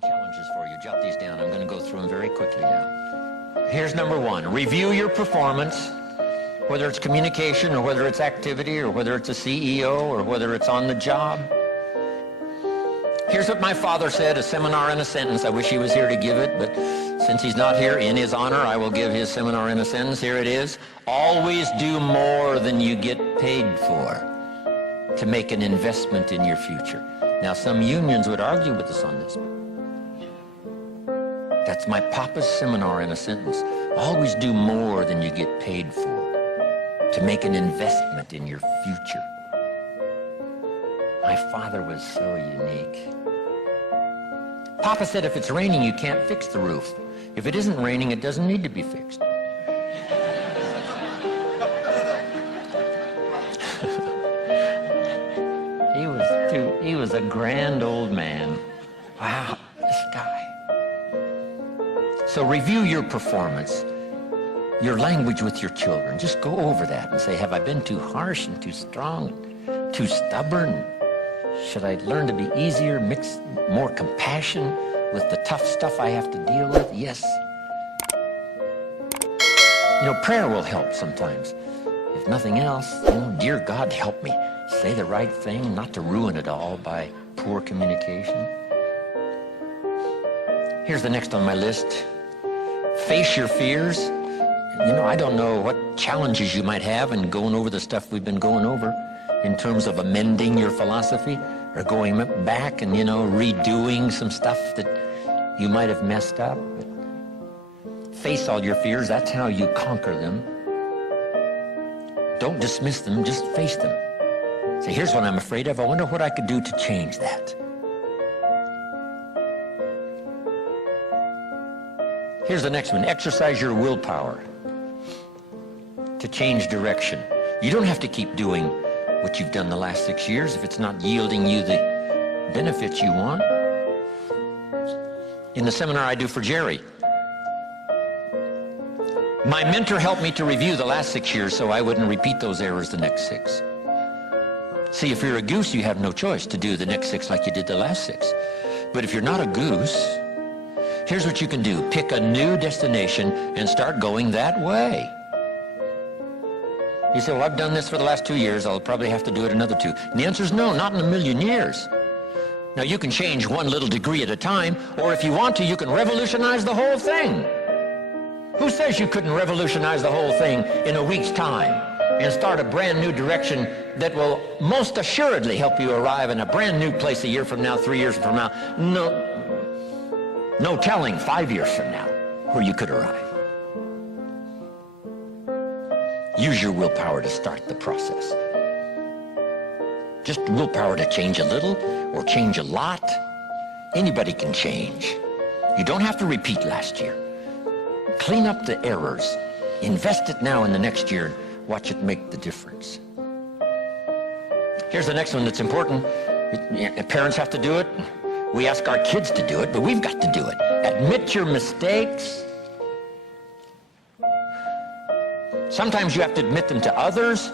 Challenges for you. Jot these down. I'm going to go through them very quickly now. Here's number one. Review your performance, whether it's communication or whether it's activity or whether it's a CEO or whether it's on the job. Here's what my father said, a seminar in a sentence. I wish he was here to give it, but since he's not here, in his honor, I will give his seminar in a sentence. Here it is. Always do more than you get paid for to make an investment in your future. Now, some unions would argue with us on this. That's my papa's seminar in a sentence. Always do more than you get paid for to make an investment in your future. My father was so unique. Papa said if it's raining, you can't fix the roof. If it isn't raining, it doesn't need to be fixed. He was a grand old man. Wow, this guy. So review your performance, your language with your children. Just go over that and say, have I been too harsh and too strong, and too stubborn? Should I learn to be easier, mix more compassion with the tough stuff I have to deal with? Yes. You know, prayer will help sometimes. If nothing else, dear God, help me say the right thing, not to ruin it all by poor communication. Here's the next on my list. Face your fears. I don't know what challenges you might have in going over the stuff we've been going over in terms of amending your philosophy or going back and, redoing some stuff that you might have messed up. But face all your fears. That's how you conquer them. Don't dismiss them, just face them. Say, here's what I'm afraid of. I wonder what I could do to change that. Here's the next one. Exercise your willpower to change direction. You don't have to keep doing what you've done the last 6 years if it's not yielding you the benefits you want. In the seminar I do for Jerry, my mentor helped me to review the last 6 years so I wouldn't repeat those errors the next 6. See, if you're a goose, you have no choice to do the next 6 like you did the last 6. But if you're not a goose, here's what you can do. Pick a new destination and start going that way. You say, well, I've done this for the last 2 years. I'll probably have to do it another 2. And the answer is no, not in a million years. Now, you can change one little degree at a time, or if you want to, you can revolutionize the whole thing. Who says you couldn't revolutionize the whole thing in a week's time and start a brand new direction that will most assuredly help you arrive in a brand new place a year from now, 3 years from now? No telling 5 years from now where you could arrive. Use your willpower to start the process. Just willpower to change a little or change a lot. Anybody can change. You don't have to repeat last year. Clean up the errors. Invest it now in the next year. Watch it make the difference. Here's the next one that's important. Parents have to do it. We ask our kids to do it, but we've got to do it. Admit your mistakes. Sometimes you have to admit them to others.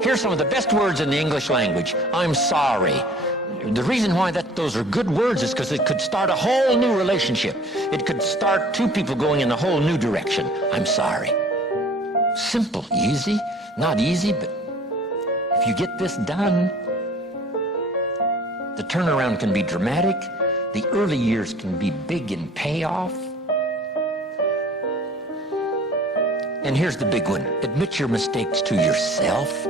Here's some of the best words in the English language. I'm sorry. The reason why those are good words is because it could start a whole new relationship. It could start two people going in a whole new direction. I'm sorry. Simple, easy, not easy, but if you get this done, the turnaround can be dramatic. The early years can be big in payoff. And here's the big one. Admit your mistakes to yourself.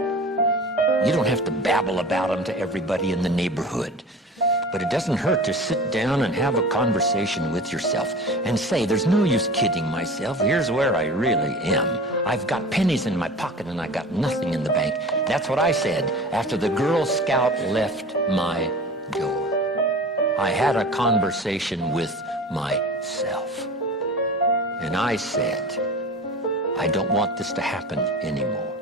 You don't have to babble about them to everybody in the neighborhood. But it doesn't hurt to sit down and have a conversation with yourself and say, there's no use kidding myself. Here's where I really am. I've got pennies in my pocket and I got nothing in the bank. That's what I said after the Girl Scout left my door. I had a conversation with myself. And I said, I don't want this to happen anymore.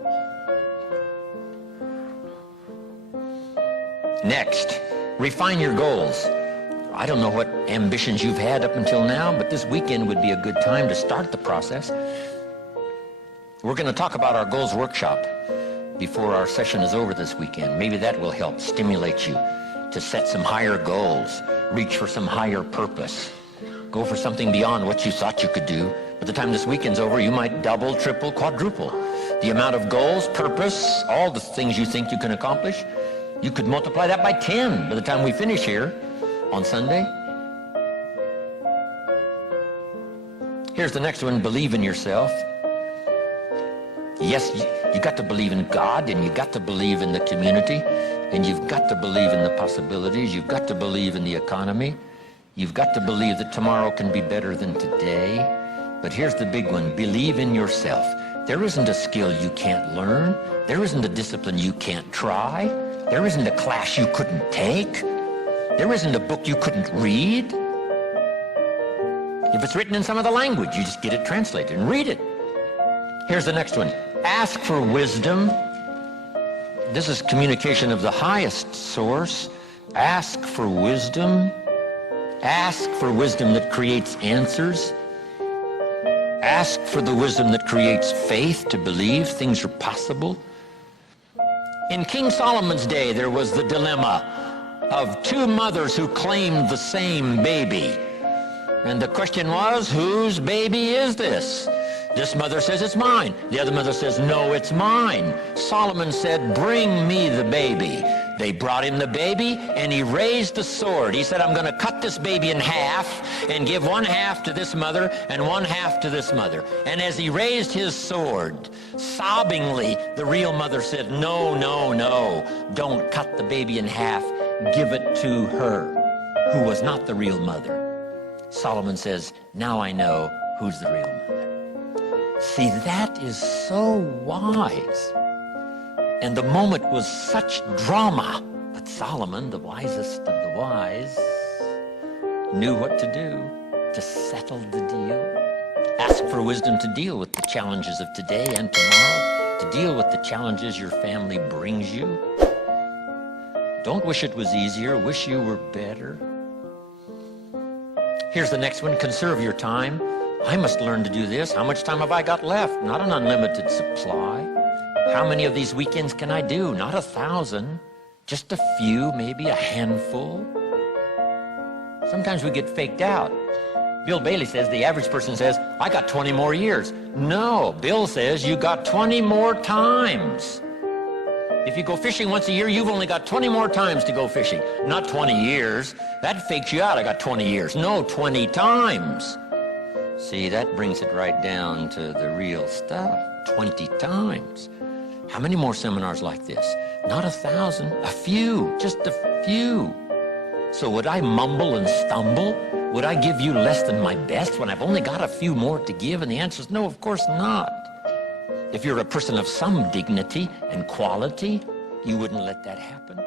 Next, refine your goals. I don't know what ambitions you've had up until now, but this weekend would be a good time to start the process. We're going to talk about our goals workshop before our session is over this weekend. Maybe that will help stimulate you to set some higher goals Reach for some higher purpose. Go for something beyond what you thought you could do. By the time this weekend's over, you might double, triple, quadruple the amount of goals, purpose, all the things you think you can accomplish. You could multiply that by 10 by the time we finish here on Sunday. Here's the next one, believe in yourself. Yes, you got to believe in God, and you got to believe in the community, and you've got to believe in the possibilities. You've got to believe in the economy. You've got to believe that tomorrow can be better than today. But here's the big one, believe in yourself. There isn't a skill you can't learn. There isn't a discipline you can't try. There isn't a class you couldn't take. There isn't a book you couldn't read. If it's written in some other language, you just get it translated and read it. Here's the next one. Ask for wisdom. This is communication of the highest source. Ask for wisdom. Ask for wisdom that creates answers. Ask for the wisdom that creates faith to believe things are possible. In King Solomon's day, there was the dilemma of two mothers who claimed the same baby. And the question was, whose baby is this? This mother says, it's mine. The other mother says, no, it's mine. Solomon said, bring me the baby. They brought him the baby, and he raised the sword. He said, I'm going to cut this baby in half and give one half to this mother and one half to this mother. And as he raised his sword, sobbingly, the real mother said, no, no, no, don't cut the baby in half. Give it to her, who was not the real mother. Solomon says, now I know who's the real mother. See, that is so wise. And the moment was such drama. But Solomon, the wisest of the wise, knew what to do to settle the deal. Ask for wisdom to deal with the challenges of today and tomorrow, to deal with the challenges your family brings you. Don't wish it was easier. Wish you were better. Here's the next one. Conserve your time. I must learn to do this. How much time have I got left? Not an unlimited supply. How many of these weekends can I do? Not 1,000. Just a few, maybe a handful. Sometimes we get faked out. Bill Bailey says, the average person says, I got 20 more years. No, Bill says you got 20 more times. If you go fishing once a year, you've only got 20 more times to go fishing. Not 20 years. That fakes you out. I got 20 years. No, 20 times. See, that brings it right down to the real stuff. 20 times. How many more seminars like this? Not 1,000, a few, just a few. So would I mumble and stumble? Would I give you less than my best when I've only got a few more to give? And the answer is no, of course not. If you're a person of some dignity and quality, you wouldn't let that happen.